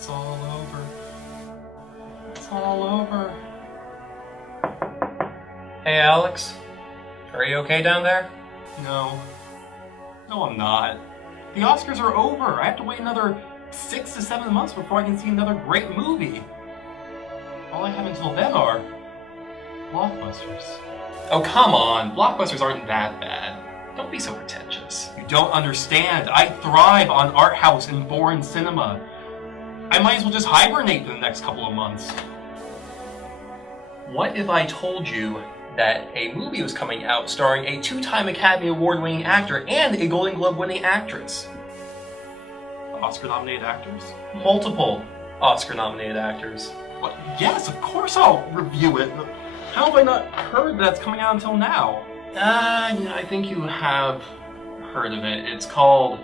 It's all over. It's all over. Hey, Alex. Are you okay down there? No. No, I'm not. The Oscars are over. I have to wait another 6 to 7 months before I can see another great movie. All I have until then are blockbusters. Oh, come on. Blockbusters aren't that bad. Don't be so pretentious. You don't understand. I thrive on art house and foreign cinema. I might as well just hibernate for the next couple of months. What if I told you that a movie was coming out starring a 2-time Academy Award-winning actor and a Golden Globe-winning actress? Oscar-nominated actors? Multiple Oscar-nominated actors. What? Yes, of course I'll review it. How have I not heard that's coming out until now? I think you have heard of it. It's called...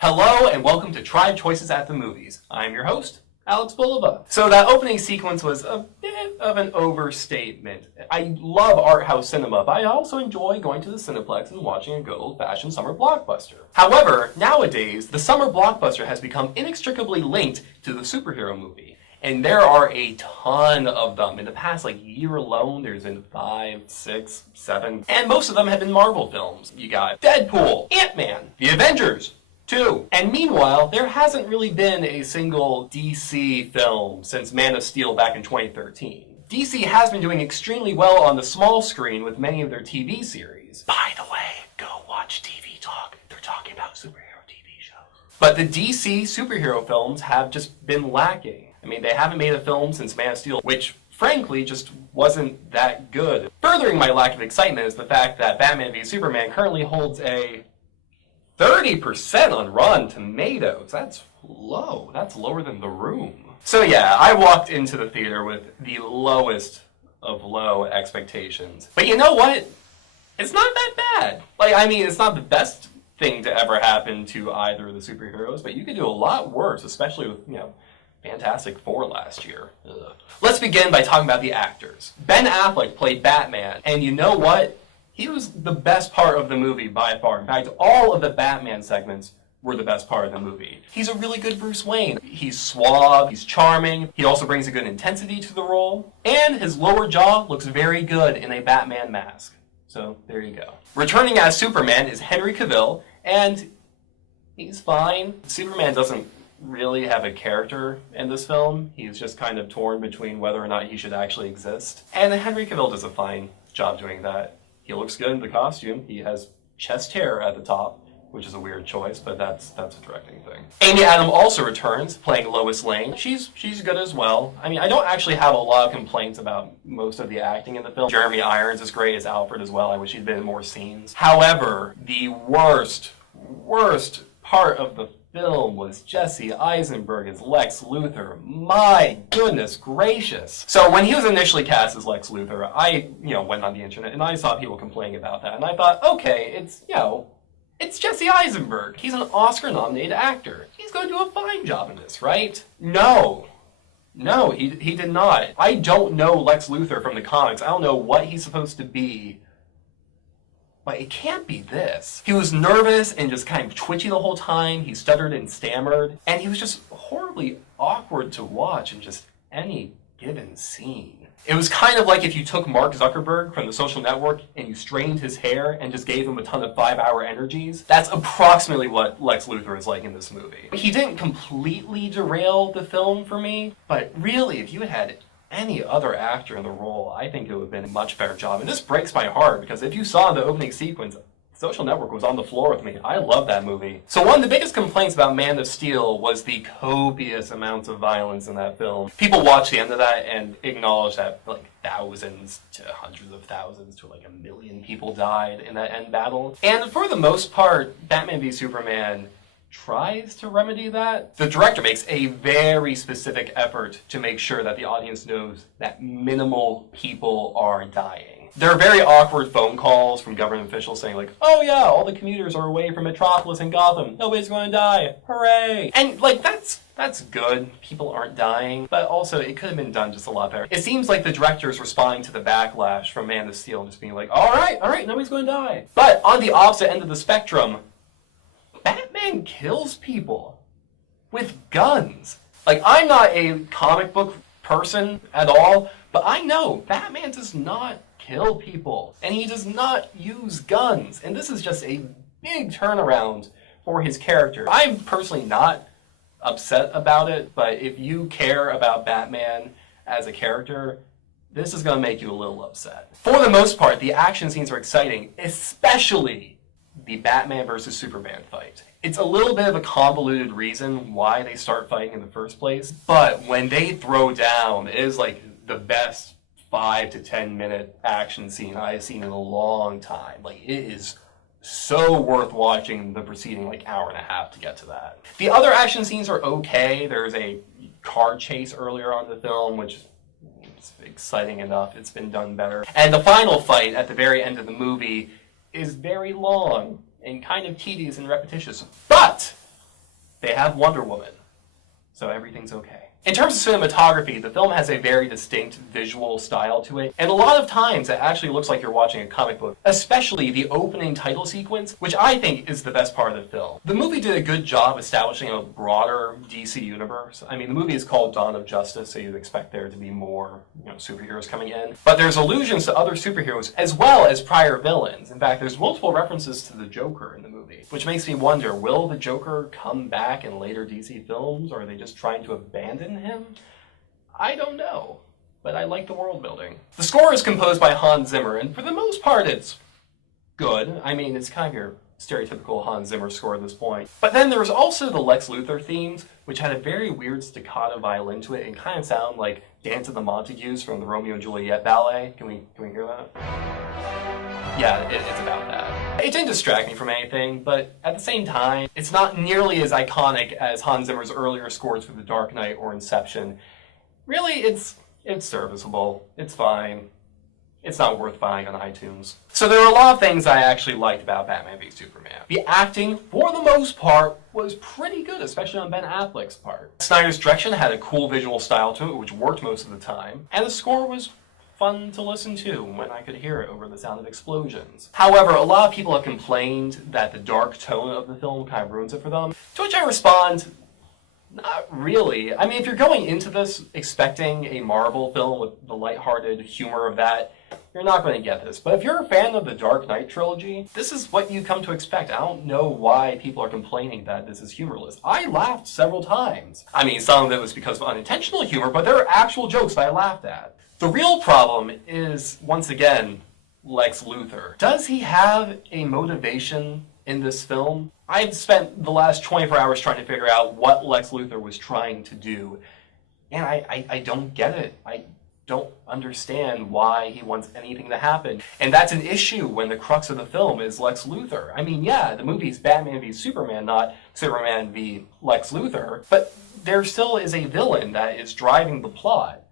Hello and welcome to Tribe Choices at the Movies. I'm your host, Alex Bulova. So that opening sequence was a bit of an overstatement. I love art house cinema, but I also enjoy going to the Cineplex and watching a good old-fashioned summer blockbuster. However, nowadays, the summer blockbuster has become inextricably linked to the superhero movie. And there are a ton of them. In the past year alone, there's been 5, 6, 7, and most of them have been Marvel films. You got Deadpool, Ant-Man, The Avengers, 2. And meanwhile, there hasn't really been a single DC film since Man of Steel back in 2013. DC has been doing extremely well on the small screen with many of their TV series. By the way, go watch TV Talk. They're talking about superhero TV shows. But the DC superhero films have just been lacking. I mean, they haven't made a film since Man of Steel, which frankly just wasn't that good. Furthering my lack of excitement is the fact that Batman v Superman currently holds a 30% on Rotten Tomatoes. That's low. That's lower than The Room. So yeah, I walked into the theater with the lowest of low expectations. But you know what? It's not that bad. It's not the best thing to ever happen to either of the superheroes, but you could do a lot worse, especially with, Fantastic Four last year. Ugh. Let's begin by talking about the actors. Ben Affleck played Batman, and you know what? He was the best part of the movie by far. In fact, all of the Batman segments were the best part of the movie. He's a really good Bruce Wayne. He's suave, he's charming, he also brings a good intensity to the role, and his lower jaw looks very good in a Batman mask. So, there you go. Returning as Superman is Henry Cavill, and he's fine. Superman doesn't really have a character in this film. He's just kind of torn between whether or not he should actually exist. And Henry Cavill does a fine job doing that. He looks good in the costume. He has chest hair at the top, which is a weird choice, but that's a directing thing. Amy Adams also returns, playing Lois Lane. She's good as well. I don't actually have a lot of complaints about most of the acting in the film. Jeremy Irons is great as Alfred as well. I wish he'd been in more scenes. However, the worst part of the film was Jesse Eisenberg as Lex Luthor. My goodness gracious. So when he was initially cast as Lex Luthor, I, went on the internet and I saw people complaining about that. And I thought, okay, it's Jesse Eisenberg. He's an Oscar-nominated actor. He's going to do a fine job in this, right? No, he did not. I don't know Lex Luthor from the comics. I don't know what he's supposed to be. But it can't be this. He was nervous and just kind of twitchy the whole time. He stuttered and stammered. And he was just horribly awkward to watch in just any given scene. It was kind of like if you took Mark Zuckerberg from The Social Network and you strained his hair and just gave him a ton of 5-hour energies. That's approximately what Lex Luthor is like in this movie. He didn't completely derail the film for me, but really, if you had any other actor in the role, I think it would have been a much better job. And this breaks my heart, because if you saw the opening sequence, Social Network was on the floor with me. I love that movie. So one of the biggest complaints about Man of Steel was the copious amounts of violence in that film. People watch the end of that and acknowledge that thousands to hundreds of thousands to 1 million people died in that end battle. And for the most part, Batman v Superman tries to remedy that. The director makes a very specific effort to make sure that the audience knows that minimal people are dying. There are very awkward phone calls from government officials saying like, oh yeah, all the commuters are away from Metropolis and Gotham. Nobody's going to die. Hooray! And like, that's good. People aren't dying. But also, it could have been done just a lot better. It seems like the director is responding to the backlash from Man of Steel and just being like, all right, nobody's going to die. But on the opposite end of the spectrum, Batman kills people with guns. Like, I'm not a comic book person at all, but I know Batman does not kill people, and he does not use guns. And this is just a big turnaround for his character. I'm personally not upset about it, but if you care about Batman as a character, this is going to make you a little upset. For the most part, the action scenes are exciting, especially the Batman versus Superman fight. It's a little bit of a convoluted reason why they start fighting in the first place, but when they throw down, it is like the best 5 to 10 minute action scene I've seen in a long time. Like, it is so worth watching the preceding like hour and a half to get to that. The other action scenes are okay. There's a car chase earlier on in the film, which is exciting enough. It's been done better. And the final fight at the very end of the movie is very long and kind of tedious and repetitious. But they have Wonder Woman, so everything's okay. In terms of cinematography, the film has a very distinct visual style to it, and a lot of times it actually looks like you're watching a comic book, especially the opening title sequence, which I think is the best part of the film. The movie did a good job establishing a broader DC universe. I mean, the movie is called Dawn of Justice, so you'd expect there to be more, superheroes coming in. But there's allusions to other superheroes as well as prior villains. In fact, there's multiple references to the Joker in the movie, which makes me wonder, will the Joker come back in later DC films, or are they just trying to abandon him? I don't know, but I like the world building. The score is composed by Hans Zimmer, and for the most part it's good. I mean, it's kind of your stereotypical Hans Zimmer score at this point. But then there was also the Lex Luthor themes, which had a very weird staccato violin to it and kind of sound like Dance of the Montagues from the Romeo and Juliet ballet. Can we hear that? Yeah, it's about that. It didn't distract me from anything, but at the same time, it's not nearly as iconic as Hans Zimmer's earlier scores for The Dark Knight or Inception. Really, it's serviceable. It's fine. It's not worth buying on iTunes. So there were a lot of things I actually liked about Batman v Superman. The acting, for the most part, was pretty good, especially on Ben Affleck's part. Snyder's direction had a cool visual style to it, which worked most of the time, and the score was fun to listen to when I could hear it over the sound of explosions. However, a lot of people have complained that the dark tone of the film kind of ruins it for them, to which I respond, not really. I mean, if you're going into this expecting a Marvel film with the lighthearted humor of that, you're not going to get this. But if you're a fan of the Dark Knight trilogy, this is what you come to expect. I don't know why people are complaining that this is humorless. I laughed several times. I mean, some of it was because of unintentional humor, but there are actual jokes that I laughed at. The real problem is, once again, Lex Luthor. Does he have a motivation in this film? I've spent the last 24 hours trying to figure out what Lex Luthor was trying to do, and I don't get it. I don't understand why he wants anything to happen. And that's an issue when the crux of the film is Lex Luthor. I mean, yeah, the movie's Batman v Superman, not Superman v Lex Luthor, but there still is a villain that is driving the plot.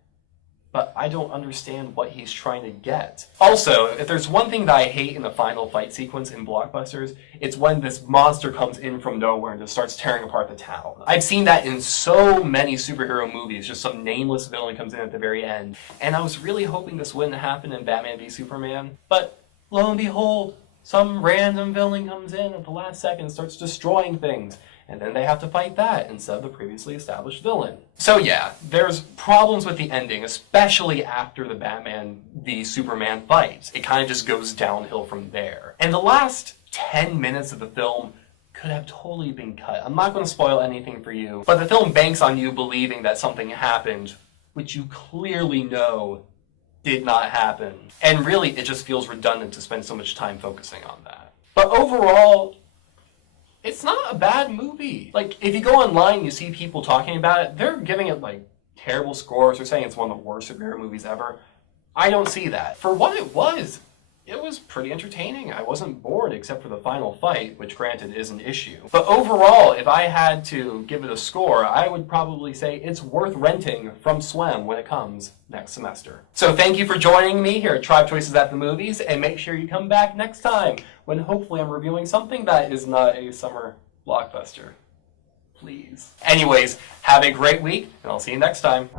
But I don't understand what he's trying to get. Also, if there's one thing that I hate in the final fight sequence in blockbusters, it's when this monster comes in from nowhere and just starts tearing apart the town. I've seen that in so many superhero movies, just some nameless villain comes in at the very end. And I was really hoping this wouldn't happen in Batman v Superman, but lo and behold, some random villain comes in at the last second and starts destroying things. And then they have to fight that instead of the previously established villain. So yeah, there's problems with the ending, especially after the Batman v Superman fight. It kind of just goes downhill from there. And the last 10 minutes of the film could have totally been cut. I'm not going to spoil anything for you, but the film banks on you believing that something happened, which you clearly know did not happen. And really, it just feels redundant to spend so much time focusing on that. But overall, it's not a bad movie. Like, if you go online, you see people talking about it, they're giving it, like, terrible scores. They're saying it's one of the worst superhero movies ever. I don't see that. For what it was, it was pretty entertaining. I wasn't bored except for the final fight, which granted is an issue. But overall, if I had to give it a score, I would probably say it's worth renting from SWEM when it comes next semester. So thank you for joining me here at Tribe Choices at the Movies, and make sure you come back next time when hopefully I'm reviewing something that is not a summer blockbuster. Please. Anyways, have a great week, and I'll see you next time.